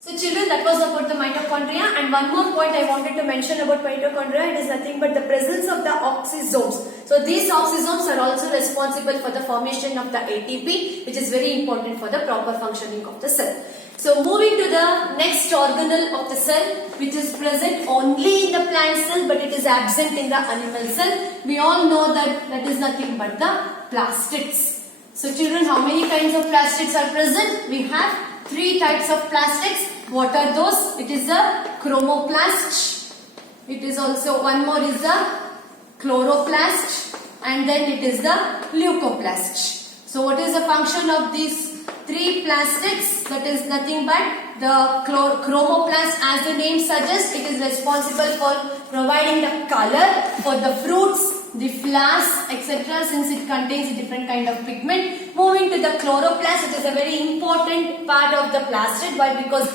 So children, that was about the mitochondria, and one more point I wanted to mention about mitochondria, it is nothing but the presence of the oxysomes. So these oxysomes are also responsible for the formation of the ATP, which is very important for the proper functioning of the cell. So moving to the next organelle of the cell, which is present only in the plant cell but it is absent in the animal cell. We all know that that is nothing but the plastids. So children, how many kinds of plastids are present? We have three types of plastics. What are those? It is the chromoplast. It is also one more is the chloroplast, and then it is the leucoplast. So what is the function of these three plastids? That is nothing but the chromoplast, as the name suggests, it is responsible for providing the color for the fruits, the flowers, etc., since it contains a different kind of pigment. Moving to the chloroplast, it is a very important part of the plastid. Why? Because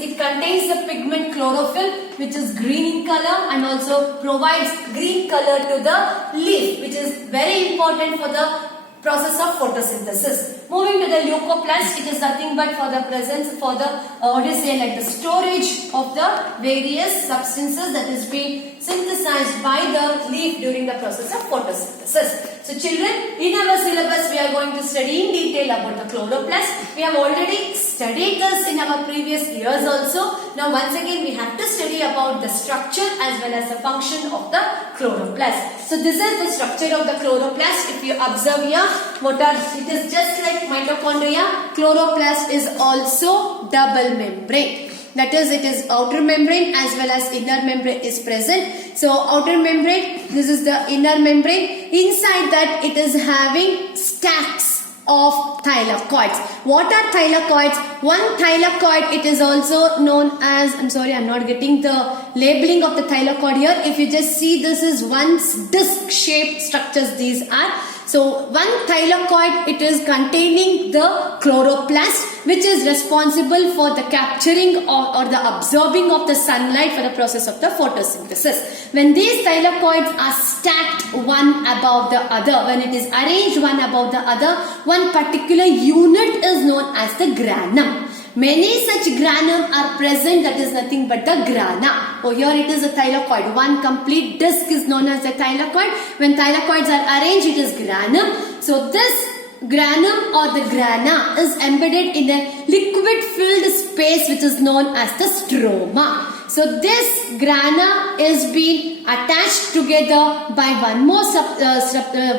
it contains the pigment chlorophyll, which is green in color and also provides green color to the leaf, which is very important for the process of photosynthesis. Moving to the leucoplast, it is nothing but for the presence, for the like the storage of the various substances that is being synthesized by the leaf during the process of photosynthesis. So children, in our syllabus we are going to study in detail about the chloroplast. We have already studied this in our previous years also. Now once again we have to study about the structure as well as the function of the chloroplast. So this is the structure of the chloroplast. If you observe here, it is just like mitochondria. Chloroplast is also double membrane. That is, it is outer membrane as well as inner membrane is present. So outer membrane, this is the inner membrane. Inside that it is having stacks of thylakoids. What are thylakoids? One thylakoid, it is also known as, I'm sorry, I'm not getting the labeling of the thylakoid here. If you just see, this is one disc shaped structures these are. So one thylakoid, it is containing the chloroplast, which is responsible for the capturing or the absorbing of the sunlight for the process of the photosynthesis. When these thylakoids are stacked one above the other, when it is arranged one above the other, one particular unit is known as the granum. Many such granum are present, that is nothing but the grana. Oh, here it is a thylakoid. One complete disc is known as the thylakoid. When thylakoids are arranged, it is granum. So this granum or the grana is embedded in a liquid filled space which is known as the stroma. So this grana is being attached together by one more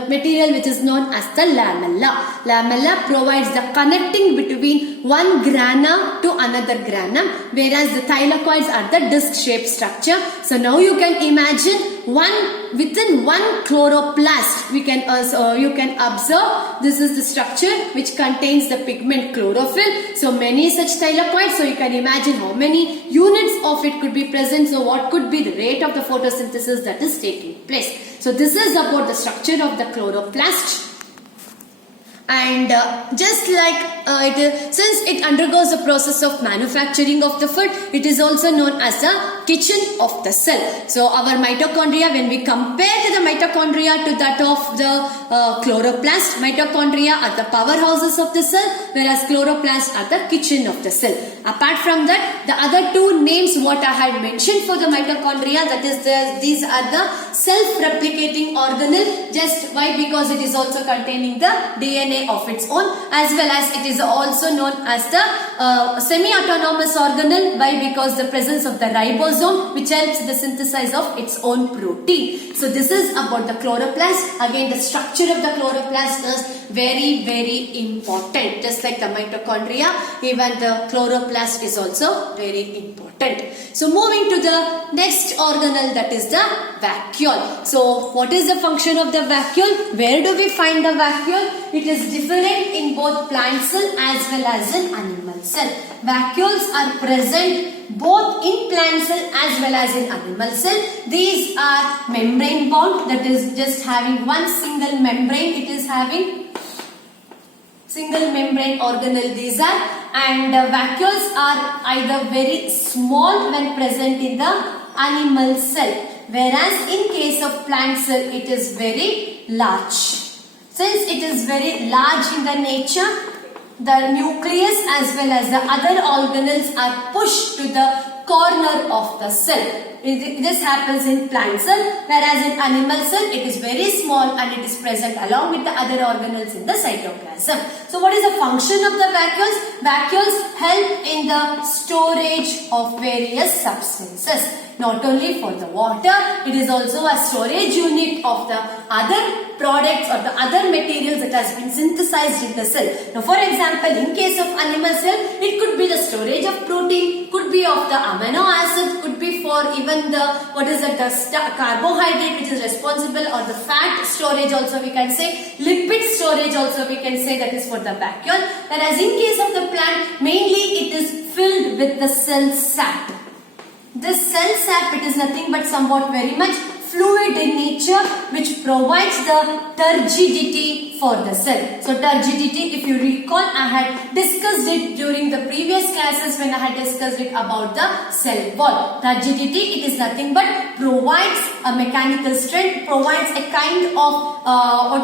material which is known as the lamella. Lamella provides the connecting between one grana to another granum, whereas the thylakoids are the disc-shaped structure. So now you can imagine within one chloroplast, you can observe this is the structure which contains the pigment chlorophyll. So many such thylakoids. So you can imagine how many units of it could be present. So what could be the rate of the photosynthesis that is taking place. So this is about the structure of the chloroplast. And just like since it undergoes the process of manufacturing of the food, it is also known as the kitchen of the cell. So our mitochondria, when we compare to the mitochondria to that of the chloroplast, mitochondria are the powerhouses of the cell, whereas chloroplast are the kitchen of the cell. Apart from that, the other two names what I had mentioned for the mitochondria, that is these are the self-replicating organelle. Just why? Because it is also containing the DNA of its own, as well as it is also known as the semi-autonomous organelle. Why? Because the presence of the ribosome, which helps the synthesis of its own protein. So this is about the chloroplast. Again, the structure of the chloroplast is very, very important. Just like the mitochondria, even the chloroplast is also very important. So moving to the next organelle, that is the vacuole. So what is the function of the vacuole? Where do we find the vacuole? It is different in both plant cell as well as in animal cell. Vacuoles are present both in plant cell as well as in animal cell. These are membrane bound, that is just having one single membrane. It is having single membrane organelle these are, and vacuoles are either very small when present in the animal cell, whereas in case of plant cell it is very large. Since it is very large in the nature, the nucleus as well as the other organelles are pushed to the corner of the cell. This happens in plant cell, whereas in animal cell it is very small and it is present along with the other organelles in the cytoplasm. So what is the function of the vacuoles? Vacuoles help in the storage of various substances. Not only for the water, it is also a storage unit of the other products or the other materials that has been synthesized in the cell. Now for example, in case of animal cell, it could be the storage of protein, could be of the amino acid, could be for even the carbohydrate which is responsible, or the fat storage also we can say, lipid storage also we can say, that is for the vacuole. Whereas in case of the plant, mainly it is filled with the cell sap. This cell sap, it is nothing but somewhat very much fluid in nature, which provides the turgidity for the cell. So turgidity, if you recall, I had discussed it during the previous classes when I had discussed it about the cell wall. Turgidity, it is nothing but provides a mechanical strength, provides a kind of a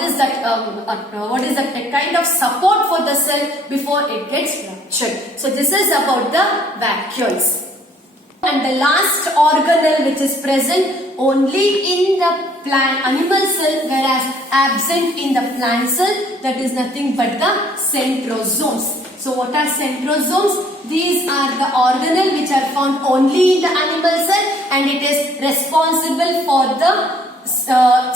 kind of support for the cell before it gets ruptured. So this is about the vacuoles. And the last organelle which is present only in the animal cell, whereas absent in the plant cell, that is nothing but the centrosomes. So what are centrosomes? These are the organelle which are found only in the animal cell, and it is responsible for the cell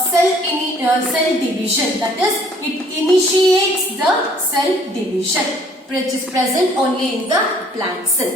division. That is, it initiates the cell division, which is present only in the plant cell.